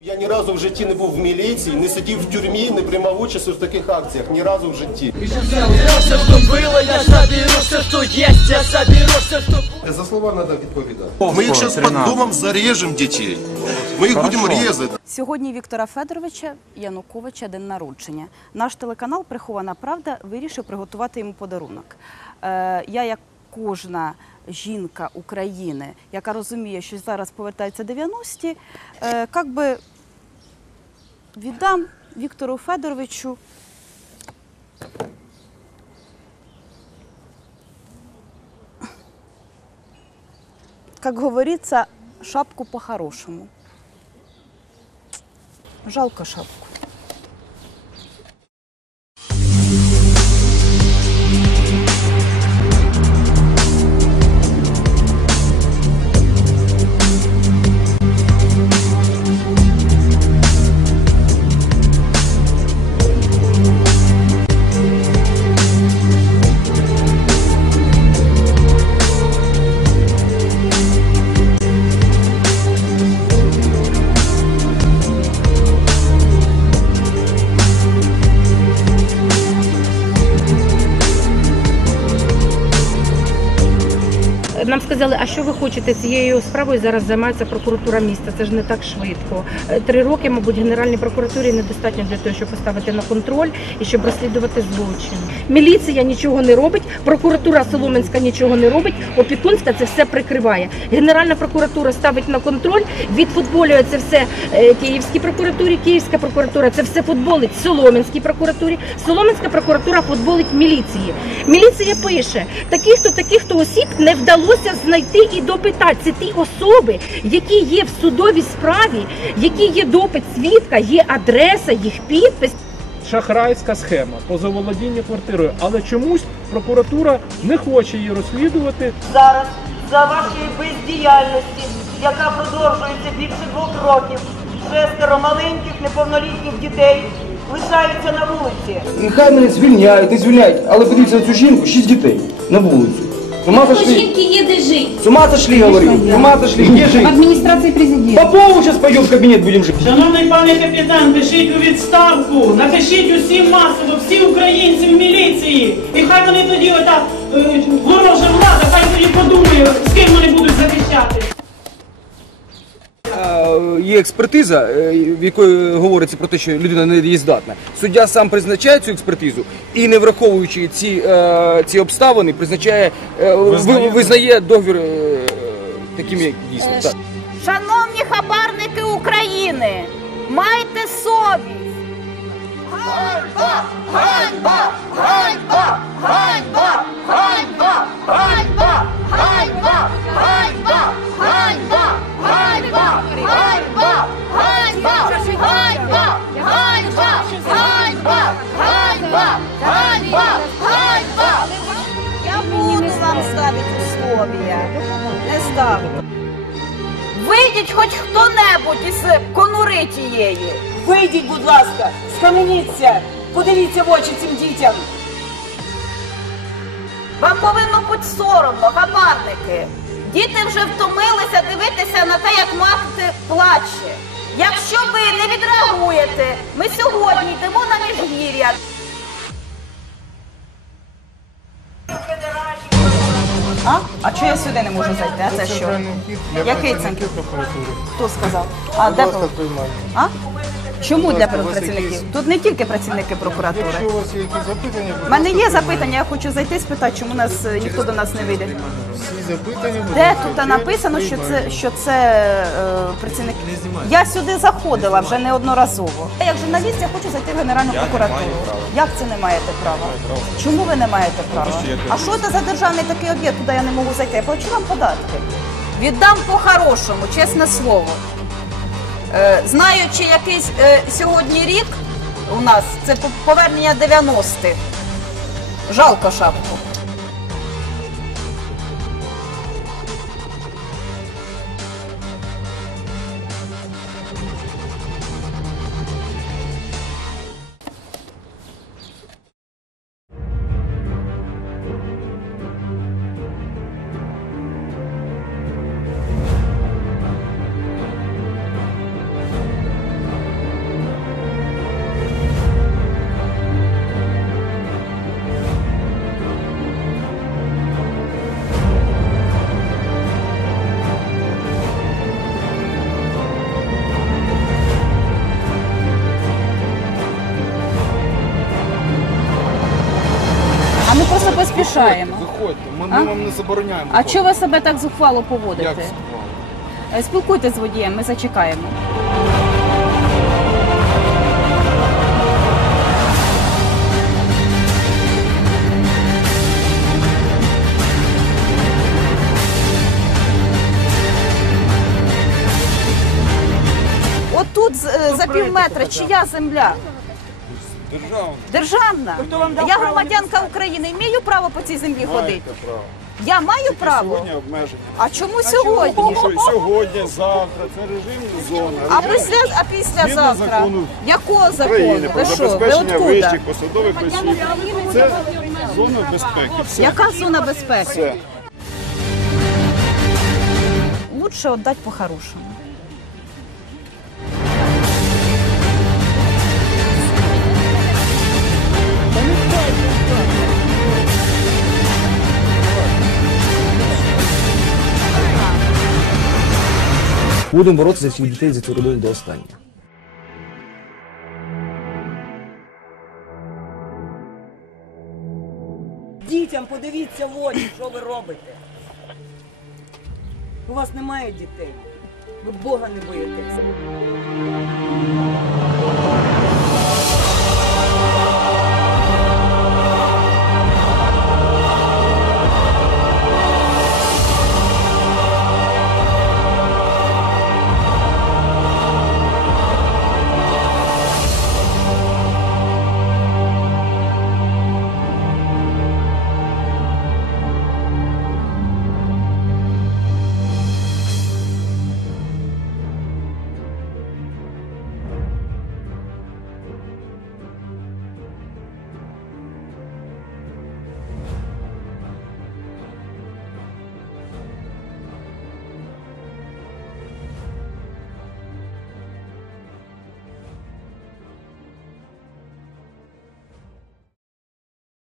Я ні разу в житті не був в міліції, не сидів в тюрмі, не приймав участь у таких акціях. Ні разу в житті. Все, что было, я заберу все, что есть, я заберу все, что будет. За слова треба відповідати. Ми їх зараз під домом зарежемо дітей. Ми їх будемо різати. Сьогодні Віктора Федоровича Януковича день народження. Наш телеканал Прихована Правда вирішив приготувати йому подарунок. Е, я, як кожна жінка України, яка розуміє, що зараз повертаються 90-ті, е, як би віддам Віктору Федоровичу как говорится, шапку по-хорошему. Жалко шапку. Сказали, а що ви хочете цією справою зараз займається прокуратура міста. Це ж не так швидко. Е, Три роки, мабуть, генеральній прокуратурі недостатньо для того, щоб поставити на контроль і щоб розслідувати злочин. Міліція нічого не робить, прокуратура Соломенська нічого не робить. Опікунська це все прикриває. Генеральна прокуратура ставить на контроль, відфутболює це все е, Київській прокуратурі. Київська прокуратура це все футболить Соломенській прокуратурі. Соломенська прокуратура футболить міліції. Міліція пише: таких-то, таких-то осіб не вдалося знайти і допитати. Це ті особи, які є в судовій справі, які є допит свідка, є адреса, їх підпис. шахрайська схема по заволодінню квартирою, але чомусь прокуратура не хоче її розслідувати. зараз за вашої бездіяльності, яка продовжується більше двох років, шестеро маленьких неповнолітніх дітей лишаються на вулиці. Нехай мене звільняють, не звільняють, але подивіться на цю жінку, шість дітей на вулицю. З ума зашли. жінки є де жити. С ума зашли, говорю. С ума зашли. Где жить? Адміністрації президента. Попову сейчас пойдем в кабинет будем жить. Шановний пане капітан, пишіть у відставку, напишіть усім масово, всі українці в міліції. І хай вони тоді ота е, ворожа влада, хай тоді подумає, з ким вони будуть захищати. Є експертиза, е, в якої говориться про те, що людина не дієздатна. Суддя сам призначає цю експертизу і, не враховуючи ці, е, ці обставини, призначає, е, ви- визнає договір таким, як дійсно. Так. Шановні хабарники України, майте совість! Ганьба! Ганьба! Ганьба! Ганьба! Ганьба! Ганьба! Я буду вам ставити условия. Не ставлю. Вийдіть хоч хто-небудь із конури тієї. Вийдіть, будь ласка, схаменіться, подивіться в очі цим дітям. Вам повинно бути соромно, хабарники. Діти вже втомилися дивитися на те, як мати плаче. Якщо ви не відреагуєте, ми сьогодні йдемо на А? А чого я сюди не можу зайти? А це що? Який це? Хто сказав? А де А? Чому для працівників? Тут не тільки працівники прокуратури. Якщо у вас є якісь запитання, У мене є запитання, я хочу зайти спитати, чому нас е, ніхто до нас не вийде. всі запитання будуть Де тут написано, що це що це е, працівник? Я сюди заходила вже неодноразово. Як журналіст я хочу зайти в Генеральну прокуратуру. Як це не маєте права? Чому ви не маєте права? А що це за державний такий об'єкт, куди я не можу зайти? Я плачу вам податки. Віддам по-хорошому, чесне слово. Е, знаючи якийсь е, сьогодні рік у нас, це повернення 90-х. Жалко шапку. Мішаємо. Виходьте, ми, А? ми вам не забороняємо. А чого ви себе так зухвало Як поводите? справа? Е, Спілкуйтесь з водієм, ми зачекаємо. Отут з- е, за пів метра чия земля? Державна. Я громадянка України, маю право по цій землі ходити. право. Я маю право. Сьогодні обмеження. А чому сьогодні? Сьогодні, завтра, це режимна зона. А після, а після Згідно завтра? закону Якого закону? України про Ви що? Ви забезпечення откуда? вищих посадових осіб. Це зона безпеки. Все. Яка зона безпеки? Все. Лучше отдать по-хорошему. Будемо боротися за своїх дітей за цю родину до останнього. Дітям подивіться в очі, що ви робите. У вас немає дітей. Ви Бога не боїтеся.